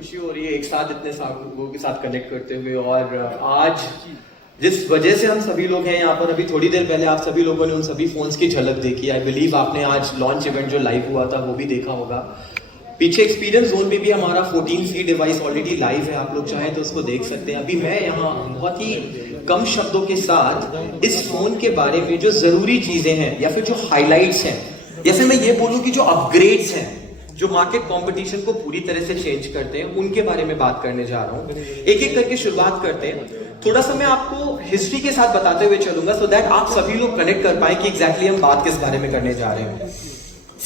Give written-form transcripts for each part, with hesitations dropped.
खुशी हो रही है एक साथ इतने लोगों के साथ कनेक्ट करते हुए। और आज जिस वजह से हम सभी लोग हैं यहाँ पर, अभी थोड़ी देर पहले आप सभी लोगों ने उन सभी फोन्स की झलक देखी। आई बिलीव आपने आज लॉन्च इवेंट जो लाइव हुआ था वो भी देखा होगा। पीछे एक्सपीरियंस जोन में भी हमारा 14C डिवाइस ऑलरेडी लाइव है, आप लोग चाहें तो उसको देख सकते हैं। अभी मैं यहाँ बहुत ही कम शब्दों के साथ इस फोन के बारे में जो जरूरी चीजें हैं या फिर जो हाईलाइट्स हैं, जैसे मैं ये बोलूं कि जो अपग्रेड्स हैं जो मार्केट कंपटीशन को पूरी तरह से चेंज करते हैं, उनके बारे में बात करने जा रहा हूं। एक एक करके शुरुआत करते हैं। थोड़ा सा मैं आपको हिस्ट्री के साथ बताते हुए चलूंगा सो दैट आप सभी लोग कनेक्ट कर पाए कि एग्जैक्टली हम बात किस बारे में करने जा रहे हैं।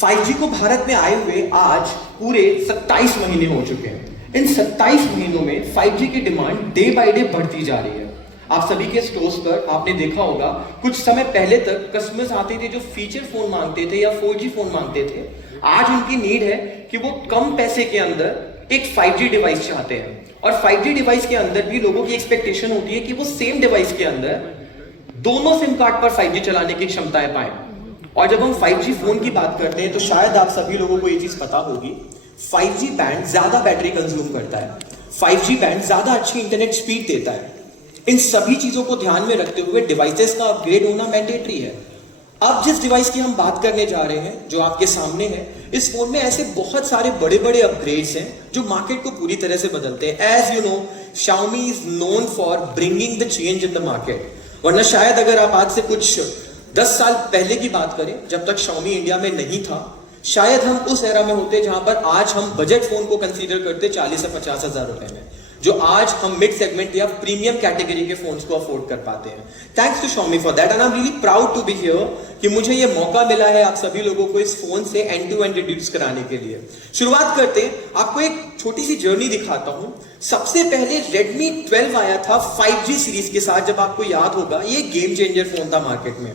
5G को भारत में आए हुए आज पूरे 27 महीने हो चुके हैं। इन 27 महीनों में 5G की डिमांड डे बाय डे बढ़ती जा रही है। आप सभी के स्टोर्स पर आपने देखा होगा, कुछ समय पहले तक कस्टमर्स आते थे जो फीचर फोन मांगते थे या 4G फोन मांगते थे। आज उनकी नीड है कि वो कम पैसे के अंदर एक 5G डिवाइस चाहते हैं, और 5G डिवाइस के अंदर भी लोगों की एक्सपेक्टेशन होती है कि वो सेम डिवाइस के अंदर दोनों सिम कार्ड पर 5G चलाने की क्षमताएं पाएं। और जब हम 5G फोन की बात करते हैं तो शायद आप सभी लोगों को ये चीज पता होगी, 5G बैंड ज्यादा बैटरी कंज्यूम करता है, 5G बैंड ज्यादा अच्छी इंटरनेट स्पीड देता है। इन सभी चीजों को ध्यान में रखते हुए डिवाइसेस का अपग्रेड होना मैंडेटरी है। अब जिस डिवाइस की हम बात करने जा रहे हैं जो आपके सामने है, इस फोन में ऐसे बहुत सारे बड़े बड़े अपग्रेड्स हैं जो मार्केट को पूरी तरह से बदलते हैं। As you know, Xiaomi is known for bringing the change in the market. वरना शायद अगर आप आज से कुछ 10 साल पहले की बात करें, जब तक Xiaomi इंडिया में नहीं था, शायद हम उस एरा में होते जहां पर आज हम बजट फोन को कंसीडर करते 40 से 50 हजार रुपए में, जो आज हम मिड सेगमेंट या प्रीमियम कैटेगरी के फोन्स को अफोर्ड कर पाते हैं। Thanks to Xiaomi for that and I am really proud to be here कि मुझे ये मौका मिला है आप सभी लोगों को इस फोन से एंड टू एंड रिड्यूस कराने के लिए। शुरुआत करते हैं, आपको एक छोटी सी जर्नी दिखाता हूं। सबसे पहले Redmi 12 आया था 5G सीरीज के साथ, जब आपको याद होगा ये गेम चेंजर फोन था मार्केट में।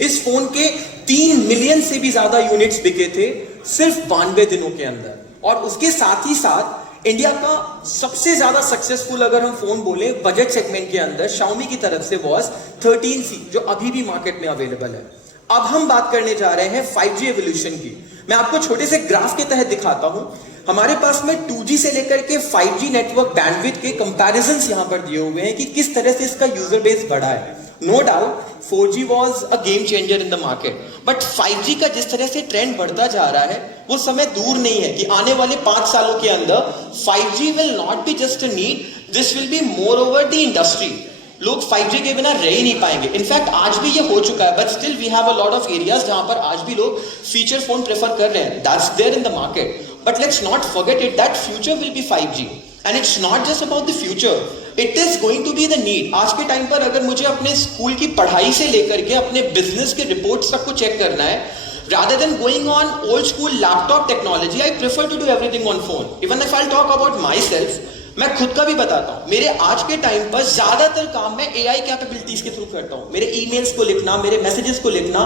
इस फोन के 3 मिलियन से भी ज्यादा यूनिट्स बिके थे सिर्फ 92 दिनों के अंदर। और उसके साथ ही साथ इंडिया का सबसे ज्यादा सक्सेसफुल अगर हम फोन बोले बजट सेगमेंट के अंदर Xiaomi की तरफ से वॉज 13C, जो अभी भी मार्केट में अवेलेबल है। अब हम बात करने जा रहे हैं 5G एवोल्यूशन की। मैं आपको छोटे से ग्राफ के तहत दिखाता हूं। हमारे पास में 2G से लेकर के 5G नेटवर्क बैंडविड्थ के कंपैरिजंस यहां पर दिए हुए हैं कि किस तरह से इसका यूजर बेस बढ़ा है। No doubt 4G was a game changer in the market, but 5G का जिस तरह से ट्रेंड बढ़ता जा रहा है वो समय दूर नहीं है कि आने वाले 5 सालों के अंदर 5G will not be just a need, this will be more over the industry. लोग 5G के बिना रह ही नहीं पाएंगे। इनफैक्ट आज भी ये हो चुका है, but still we have a lot of areas जहां पर आज भी लोग फीचर फोन प्रेफर कर रहे हैं। That's there in the market, but let's not forget it that future will be 5G and it's not just about the future, it is going to be the need. आज के time पर अगर मुझे अपने school की पढ़ाई से लेकर के अपने बिजनेस के रिपोर्ट्स तक को चेक करना है, rather than going on old school laptop technology, I prefer to do everything on phone. Even if I'll talk about myself, मैं खुद का भी बताता हूं, मेरे आज के टाइम पर ज्यादातर काम मैं AI कैपेबिलिटीज के थ्रू करता हूं। मेरे ईमेल्स को लिखना, मेरे मैसेजेस को लिखना,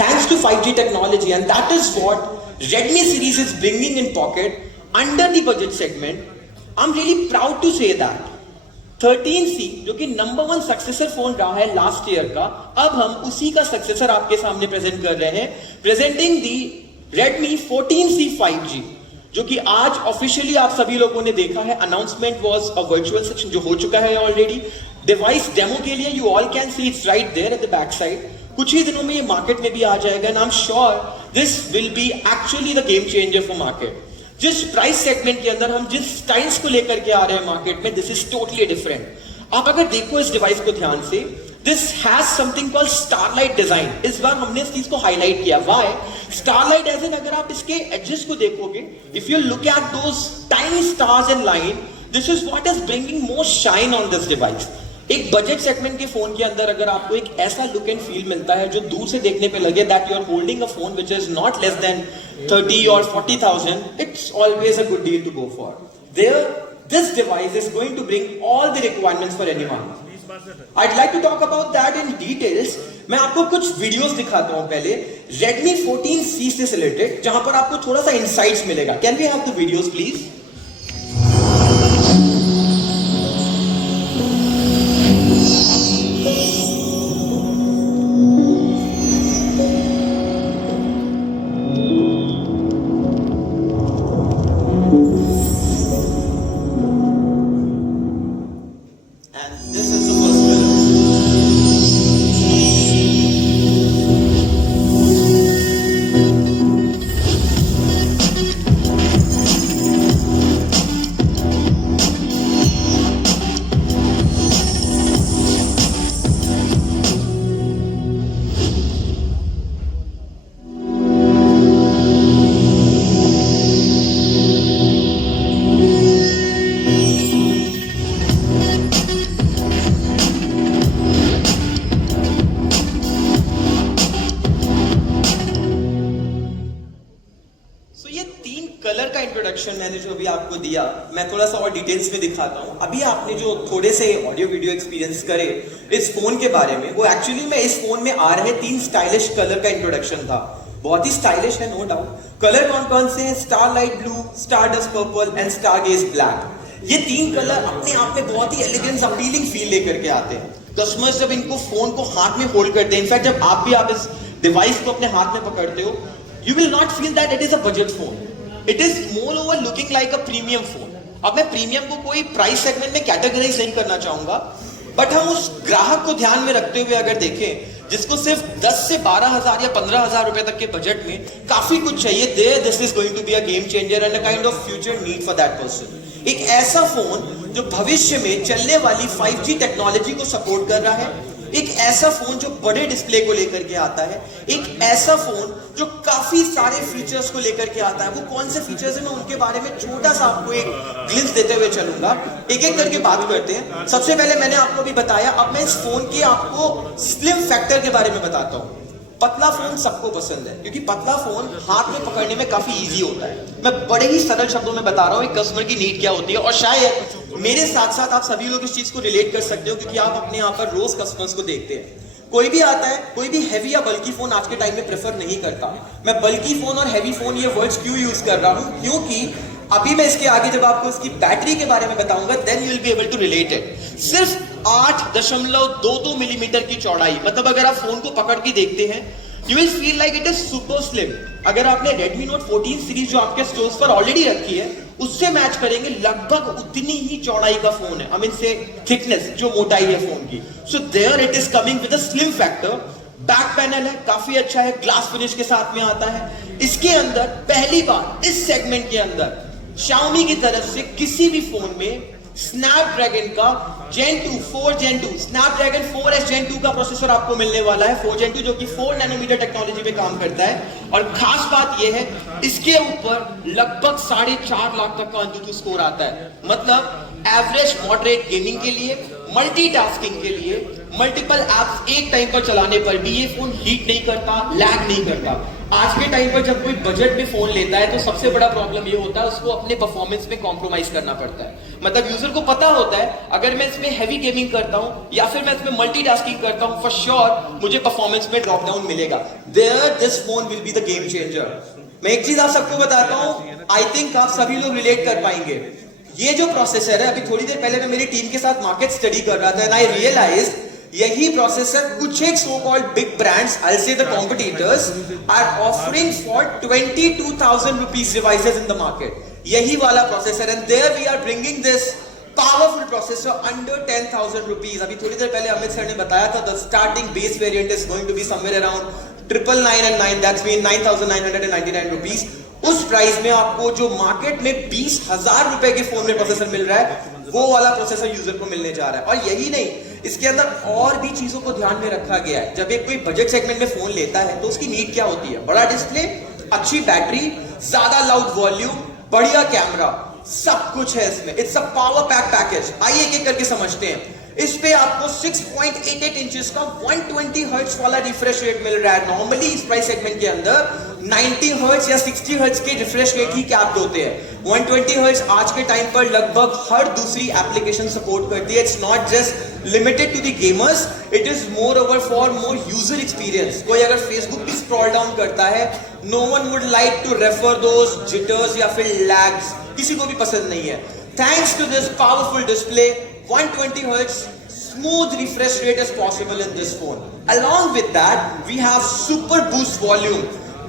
thanks to 5G technology, and that is what Redmi series is bringing in pocket under the budget segment. I'm really proud to say that 13C जो कि नंबर 1 सक्सेसर फोन रहा है लास्ट ईयर का, अब हम उसी का सक्सेसर आपके सामने प्रेजेंट कर रहे हैं, प्रेजेंटिंग दी Redmi 14C 5G, जो कि आज ऑफिशियली आप सभी लोगों ने देखा है। Announcement was a virtual section जो हो चुका है ऑलरेडी। डिवाइस डेमो के लिए you all can see it's right there at the back side. कुछ ही दिनों में ये मार्केट में भी आ जाएगा and I am sure this will B actually the game changer for market. जिस प्राइस सेगमेंट के अंदर हम जिस स्टाइल्स को लेकर के आ रहे हैं मार्केट में, दिस इज टोटली डिफरेंट। आप अगर देखो इस डिवाइस को ध्यान से, this has something called starlight design. इस बार हमने इस चीज को हाईलाइट किया। Why starlight? एज इन अगर आप इसके एजेस को देखोगे, if you look at those tiny stars in line, this is what is bringing more shine on this device. एक बजट सेगमेंट के फोन के अंदर अगर आपको एक ऐसा लुक एंड फील मिलता है जो दूर से देखने पे लगे that you are holding a phone which is not less than 30 or 40,000, it's always a good deal to go for. This device is going to bring all the requirements for anyone. I'd like to talk about that in details. मैं आपको कुछ videos दिखाता हूं पहले Redmi 14C से related, जहां पर आपको थोड़ा सा इंसाइट्स मिलेगा। Can we have the videos please? मैं थोड़ा सा और डिटेल्स में दिखाता हूँ। अभी आपने जो थोड़े से ऑडियो वीडियो एक्सपीरियंस करे इस फोन के बारे में, वो एक्चुअली में इस फोन में आ रहे 3 स्टाइलिश कलर का इंट्रोडक्शन था। बहुत ही स्टाइलिश है, नो डाउट। कलर कौन कौन से हैं? Starlight blue, stardust purple and stargaze black. ये 3 कलर अपने आप में बहुत ही एलिगेंस, अपीलिंग फील लेकर के आते हैं। कस्टमर्स जब इनको फोन को हाथ में होल्ड करते हैं, इनफैक्ट जब आप इस डिवाइस को अपने हाथ में पकड़ते हो, you will not feel that it is a budget phone. It is more over looking like a premium phone. अब मैं प्रीमियम को कोई प्राइस सेगमेंट में कैटेगराइज नहीं करना चाहूंगा, बट हम उस ग्राहक को ध्यान में रखते हुए अगर देखें जिसको सिर्फ 10 से 12,000 या 15,000 रुपए तक के बजट में काफी कुछ चाहिए, there this is going to be a game changer and a kind of future need for that person. एक ऐसा फोन जो भविष्य में चलने वाली 5G टेक्नोलॉजी को सपोर्ट कर रहा है, एक ऐसा फोन जो बड़े डिस्प्ले को लेकर के आता है, एक ऐसा फोन जो काफी सारे फीचर्स को लेकर के आता है। वो कौन से फीचर्स हैं, मैं उनके बारे में छोटा सा आपको एक ग्लिम्स देते हुए चलूंगा। एक एक करके बात करते हैं। सबसे पहले मैंने आपको भी बताया, अब मैं इस फोन के आपको स्लिम फैक्टर के बारे में बताता हूं। पतला फोन सबको पसंद है क्योंकि पतला फोन हाथ में पकड़ने में काफी इजी होता है। मैं बड़े ही सरल शब्दों में बता रहा हूं एक कस्टमर की नीड क्या होती है, और शायद मेरे साथ साथ आप सभी लोग इस चीज को रिलेट कर सकते हो क्योंकि आप अपने यहाँ पर रोज कस्टमर्स को देखते हैं। कोई भी आता है, कोई भी हैवी या बल्की फोन आज के टाइम में प्रेफर नहीं करता। मैं बल्की फोन और हैवी फोन ये वर्ड्स क्यों यूज कर रहा हूं, क्योंकि अभी मैं इसके आगे जब आपको इसकी बैटरी के बारे में बताऊंगा, then you will be able to relate it. सिर्फ 8.22 मिलीमीटर की चौड़ाई, मतलब अगर आप फोन को पकड़ के देखते हैं, you will feel like it is super slim। अगर आपने Redmi Note 14 सीरीज जो आपके स्टोर्स पर ऑलरेडी रखी है उससे मैच करेंगे, लगभग उतनी ही चौड़ाई का फोन है। I mean से थिकनेस, जो मोटाई है फोन की। So there it is coming with a slim factor। Back panel है, काफी अच्छा है, ग्लास फिनिश के साथ में आता है। इसके अंदर पहली बार इस सेगमेंट के अंदर Xiaomi की तरफ से किसी भी फोन में स्नैपड्रैगन का Gen 2 4 Gen 2 Snapdragon 4S Gen 2 का प्रोसेसर आपको मिलने वाला है, 4 Gen 2, जो कि 4 नैनोमीटर टेक्नोलॉजी पे काम करता है। और खास बात यह है, इसके ऊपर लगभग 4.5 लाख तक का AnTuTu स्कोर आता है। मतलब एवरेज मॉडरेट गेमिंग के लिए, मल्टीटास्किंग के लिए, मल्टीपल एप्स एक टाइम पर चलाने पर भी ये फोन हीट नहीं करता, लैग नहीं करता। आज के टाइम पर जब कोई बजट में फोन लेता है तो सबसे बड़ा प्रॉब्लम ये होता है उसको अपने परफॉर्मेंस में कॉम्प्रोमाइज करना पड़ता है। मतलब यूजर को पता होता है अगर मैं इसमें हैवी गेमिंग करता हूं या फिर मैं इसमें मल्टीटास्किंग करता हूं, फॉर श्योर मुझे परफॉर्मेंस में ड्रॉप डाउन मिलेगा। There this phone will be the game changer. मैं एक चीज आप सबको बताता हूं, आई थिंक आप सभी लोग रिलेट कर पाएंगे। ये जो प्रोसेसर है, अभी थोड़ी देर पहले मैं मेरी टीम के साथ मार्केट स्टडी कर रहा था एंड आई रियलाइज यही प्रोसेसर कुछ एक so called big brands, I'll say the competitors, are offering for 22,000 rupees devices in the market. यही वाला processor, and there we are bringing this powerful processor under 10,000 rupees. अभी थोड़ी देर पहले Amit sir ने बताया था the starting base variant is going to be somewhere around 999 and 9, that's mean 9,999 rupees. उस price में आपको जो मार्केट में 20,000 रुपए के फोन में प्रोसेसर मिल रहा है, वो वाला प्रोसेसर यूजर को मिलने जा रहा है। और यही नहीं, इसके अंदर और भी चीजों को ध्यान में रखा गया है। जब एक कोई बजट सेगमेंट में फोन लेता है तो उसकी नीड क्या होती है? बड़ा डिस्प्ले, अच्छी बैटरी, ज्यादा लाउड वॉल्यूम, बढ़िया कैमरा, सब कुछ है इसमें। It's a power pack package. आइए एक एक करके समझते हैं। इस पे आपको 6.88 इंचेस का 120 हर्ट्ज वाला रिफ्रेश रेट मिल रहा है। नॉर्मली इस प्राइस सेगमेंट के अंदर 90 हर्ट्ज या 60 हर्ट्ज के रिफ्रेश रेट ही कैप्ड होते हैं। 120 हर्ट्ज आज के टाइम पर लगभग हर दूसरी एप्लीकेशन सपोर्ट करती है। It's not just limited to the gamers, it is more over for more user experience. कोई अगर फेसबुक भी स्क्रॉल डाउन करता है, no one would like to refer those jitters या फिर लैग्स, किसी को भी पसंद नहीं है। Thanks to this powerful display, 120 Hz smooth refresh rate is possible in this phone. Along with that, we have super boost volume,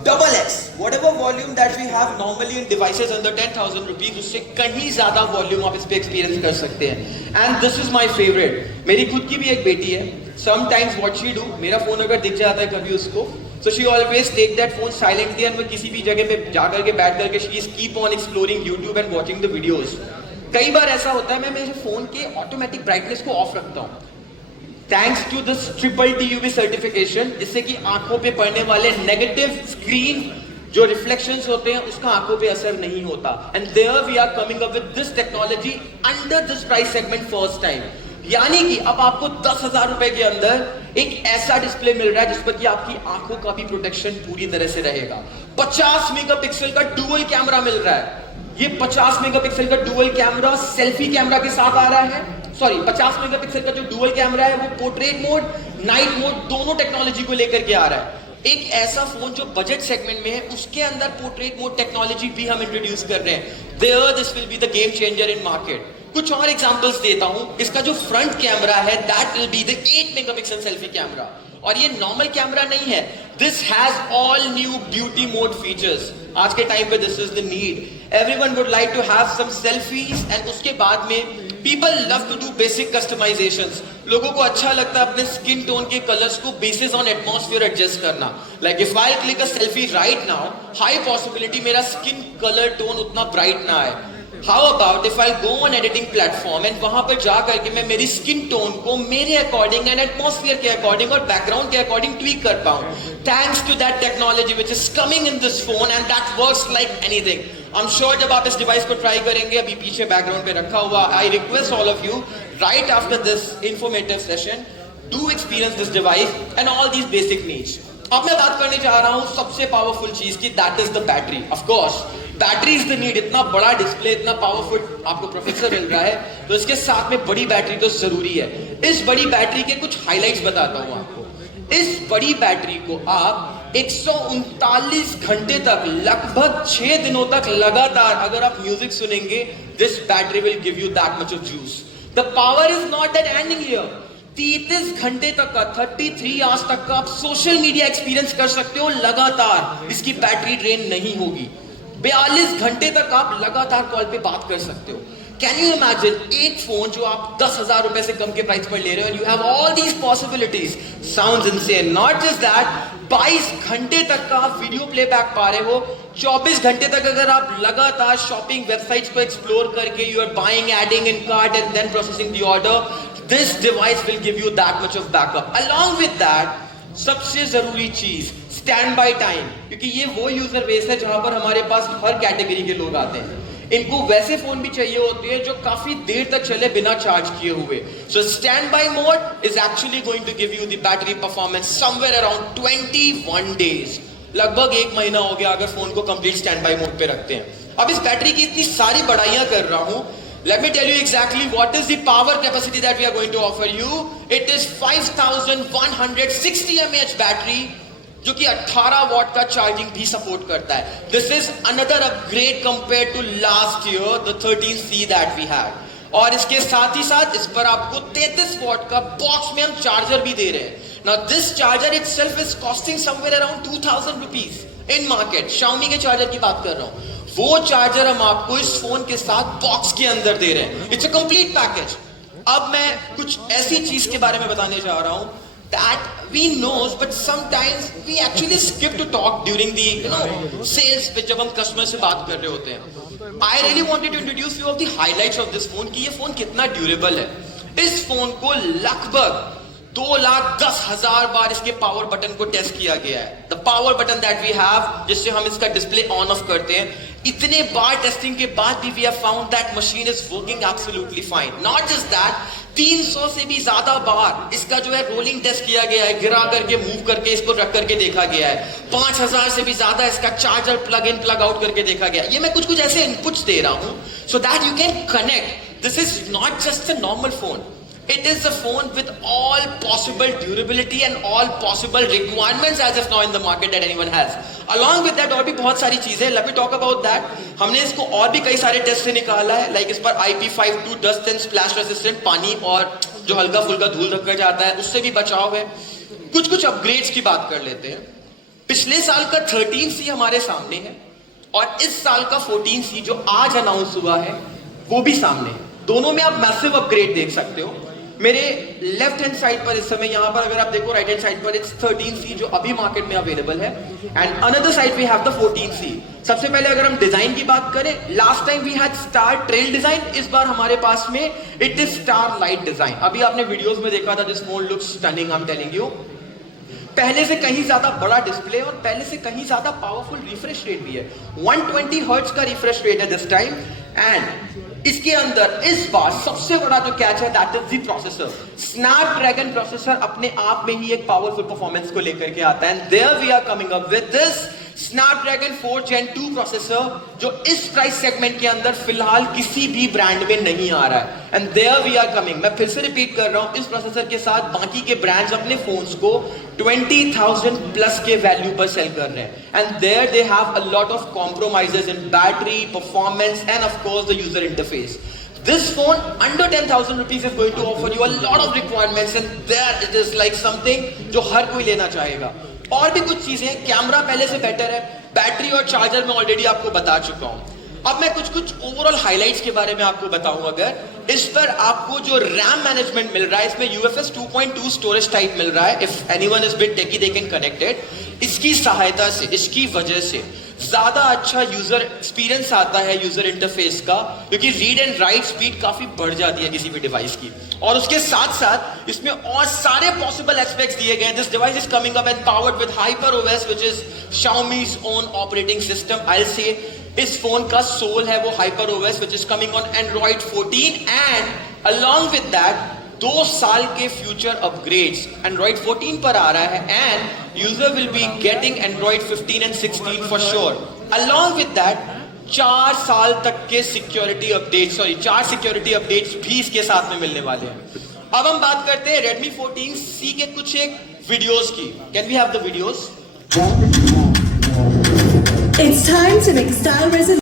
double X. Whatever volume that we have normally in devices under 10,000 rupees, उससे कहीं ज्यादा volume आप इस पे experience कर सकते हैं। And this is my favorite. मेरी खुद की भी एक बेटी है। Sometimes what she do, मेरा फोन अगर दिख जाता है कभी उसको, so she always take that phone silently and मैं किसी भी जगह पे जाकर के बैठ करके she is keep on exploring YouTube and watching the videos. कई बार ऐसा होता है मैं मेरे फोन के ऑटोमेटिक ब्राइटनेस को ऑफ रखता हूं, thanks to this triple T UV certification, जिससे कि आंखों पे पड़ने वाले नेगेटिव स्क्रीन जो रिफ्लेक्शंस होते हैं उसका आंखों पे असर नहीं होता। And there we are coming up with this technology under this price segment first time. यानी कि अब आपको 10,000 रुपए के अंदर एक ऐसा डिस्प्ले मिल रहा है जिस पर कि आपकी आंखों का भी प्रोटेक्शन पूरी तरह से रहेगा। 50 मेगापिक्सल का डुअल कैमरा मिल रहा है, ये 50 मेगापिक्सल का डुअल कैमरा सेल्फी कैमरा के साथ आ रहा है। सॉरी, 50 मेगापिक्सल का जो डुअल कैमरा है वो पोर्ट्रेट मोड, नाइट मोड दोनों टेक्नोलॉजी को लेकर के आ रहा है। एक ऐसा फोन जो बजट सेगमेंट में है उसके अंदर पोर्ट्रेट मोड टेक्नोलॉजी भी हम इंट्रोड्यूस कर रहे हैं। There this will be the game changer in market. कुछ और एग्जांपल्स देता हूं। इसका जो फ्रंट कैमरा है that will be the 8 megapixel selfie camera, और ये नॉर्मल कैमरा नहीं है। This has all new beauty mode features. आज के टाइम पे this is the need. Everyone would like to have some selfies and उसके बाद में people love to do basic customisations. लोगों को अच्छा लगता है अपने स्किन टोन के कलर्स को बेसिस ऑन एटमॉस्फेयर एडजस्ट करना। Like if I click a selfie right now, high possibility मेरा स्किन कलर टोन उतना ब्राइट ना आए। How about if I go on editing platform and वहां पर जा करके मैं मेरी स्किन टोन को मेरे अकॉर्डिंग एंड एटमॉस्फेयर के अकॉर्डिंग और बैकग्राउंड के अकॉर्डिंग ट्वीक कर पाऊं, thanks to that technology which is coming in this phone and that works like anything. I am sure जब आप इस डिवाइस को ट्राई करेंगे, अभी पीछे बैकग्राउंड पे रखा हुआ, I request all of you right after this informative session do experience this device and all these basic needs. अब मैं बात करने जा रहा हूं सबसे पावरफुल चीज की, that is the battery. Of course battery is the need. इतना बड़ा डिस्प्ले, इतना पावरफुल आपको प्रोसेसर मिल रहा है, तो इसके साथ में बड़ी बैटरी तो जरूरी है। इस बड़ी बैटरी के कुछ हाइलाइट्स बताता हूं आपको। इस बड़ी बैटरी को आप 139 घंटे तक, लगभग 6 दिनों तक लगातार अगर आप म्यूजिक सुनेंगे, this battery will give you that much of juice. The power is not that ending here. 33 घंटे तक का, 33 आवर्स तक का आप सोशल मीडिया एक्सपीरियंस कर सकते हो लगातार। इसकी बैटरी ड्रेन नहीं होगी। 42 घंटे तक आप लगातार कॉल पे बात कर सकते हो। कैन यू इमेजिन एक फोन जो आप 10,000 रुपए से कम के प्राइस पर ले रहे हो, you have all these possibilities. Sounds insane. Not just that, 22 घंटे तक का आप वीडियो प्लेबैक पा रहे हो। 24 घंटे तक अगर आप लगातार शॉपिंग वेबसाइट्स को एक्सप्लोर करके you are buying, adding in cart and then processing the order, this device will give you that much of backup. Along with that, सबसे जरूरी चीज स्टैंड बाय टाइम, क्योंकि ये वो यूजर बेस है जहां पर हमारे पास हर कैटेगरी के लोग आते हैं। इनको वैसे फोन भी चाहिए होते हैं जो काफी देर तक चले बिना चार्ज किए हुए। So stand by mode is actually going to give you the battery performance somewhere around 21 days. लगभग 1 महीना हो गया अगर फोन को कंप्लीट स्टैंड बाय मोड पे रखते हैं। अब इस बैटरी की इतनी सारी बढ़ाइयां कर रहा हूं। Let me tell you exactly what is the power capacity that we are going to offer you. It is 5160 mAh battery, जो कि 18 वॉट का चार्जिंग भी सपोर्ट करता है। This is another upgrade compared to last year, the 13C that we had. और इसके साथ ही साथ इस पर आपको 33 वॉट का बॉक्स में हम चार्जर भी दे रहे हैं। Now this charger itself is costing somewhere around 2000 rupees in market. Xiaomi के चार्जर की बात कर रहा हूं। वो चार्जर हम आपको इस फोन के साथ बॉक्स के अंदर दे रहे हैं। It's a complete package. अब मैं कुछ ऐसी चीज के बारे में बताने जा रहा हूं that we knows but sometimes we actually skip to talk during the sales पे जब हम कस्टमर से बात कर रहे होते हैं। I really wanted to introduce you of the highlights of this phone कि ये फोन कितना ड्यूरेबल है। इस फोन को लगभग 2,10,000 बार इसके पावर बटन को टेस्ट किया गया है। The power button that we have, जिससे हम इसका डिस्प्ले ऑन ऑफ करते हैं, इतने बार टेस्टिंग के बाद भी we have found that machine is working absolutely fine. Not just that, 300 से भी ज्यादा बार इसका जो है रोलिंग टेस्ट किया गया है, गिरा करके, मूव करके, इसको रख करके देखा गया है। 5000 से भी ज्यादा इसका charger plug in plug out करके देखा गया। ये मैं कुछ ऐसे इनपुट्स दे रहा हूं so that you can connect. This is not just a normal phone. It is a phone with all possible durability and all possible requirements as of now in the market that anyone has. Along with that और भी बहुत सारी चीजें, let me talk about that. हमने इसको और भी कई सारे टेस्ट से निकाला है, लाइक इस पर IP52 dust and splash resistant, पानी और जो हल्का फुल्का धूल रखकर जाता है उससे भी बचाव है। कुछ अपग्रेड्स की बात कर लेते हैं। पिछले साल का 13C हमारे सामने है और इस साल का 14C जो आज अनाउंस हुआ है वो भी सामने है। दोनों में आप मैसिव अपग्रेड देख सकते हो। मेरे लेफ्ट हैंड साइड पर इस समय, यहां पर अगर आप देखो राइट हैंड साइड पर, इट्स 13C जो अभी मार्केट में अवेलेबल है, and another side we have the 14C। सबसे पहले अगर हम डिजाइन की बात करें, last time we had star trail design, इस बार हमारे पास में it is star light design. अभी आपने वीडियोस में देखा था, this phone looks stunning, I am telling you. पहले से कहीं ज्यादा बड़ा डिस्प्ले और पहले से कहीं ज्यादा पावरफुल रिफ्रेश रेट भी है। 120 हर्ट्ज का रिफ्रेश रेट है दिस टाइम, एंड इसके अंदर इस बार सबसे बड़ा जो कैच है that is the processor. Snapdragon processor अपने आप में ही एक पावरफुल परफॉर्मेंस को लेकर के आता है, and there we are coming up with this Snapdragon 4 Gen 2 processor जो इस प्राइस सेगमेंट के अंदर फिलहाल किसी भी ब्रांड में नहीं आ रहा है, and there we are coming. मैं फिर से रिपीट कर रहा हूं, इस प्रोसेसर के साथ बाकी के ब्रांड्स अपने फोन्स को 20,000 प्लस के वैल्यू पर सेल कर रहे हैं, and there they have a lot of compromises in battery performance and of course the user interface. This phone under 10,000 rupees is going to offer you a lot of requirements, and there it is like something जो हर कोई लेना चाहेगा। और भी कुछ चीजें, camera पहले से बेटर है, बैटरी और चार्जर मैं ऑलरेडी आपको बता चुका हूं। अब मैं कुछ ओवरऑल हाइलाइट्स के बारे में आपको बताऊं। अगर इस पर आपको जो रैम मैनेजमेंट मिल रहा है, इसमें UFS 2.2 स्टोरेज टाइप मिल रहा है। If anyone is bit techie they can connected. इसकी सहायता से, इसकी वजह से ज्यादा अच्छा यूजर एक्सपीरियंस आता है यूजर इंटरफेस का, क्योंकि रीड एंड राइट स्पीड काफी बढ़ जाती है किसी भी डिवाइस की। और उसके साथ साथ इसमें और सारे पॉसिबल एस्पेक्ट्स दिए गए हैं। This device is coming up and powered with HyperOS, which is Xiaomi's own operating system। I'll say इस फोन का सोल है वो HyperOS, which is coming on Android 14, and along with that 2 साल के future upgrades Android 14 पर आ रहा है, and user will be getting Android 15 and 16 for sure. Along with that 4 साल तक के सिक्योरिटी अपडेट्स, 4 सिक्योरिटी अपडेट्स भी इसके साथ में मिलने वाले हैं। अब हम बात करते हैं Redmi 14C के कुछ एक वीडियोस की। Can we have the videos? It's time to make style resolution.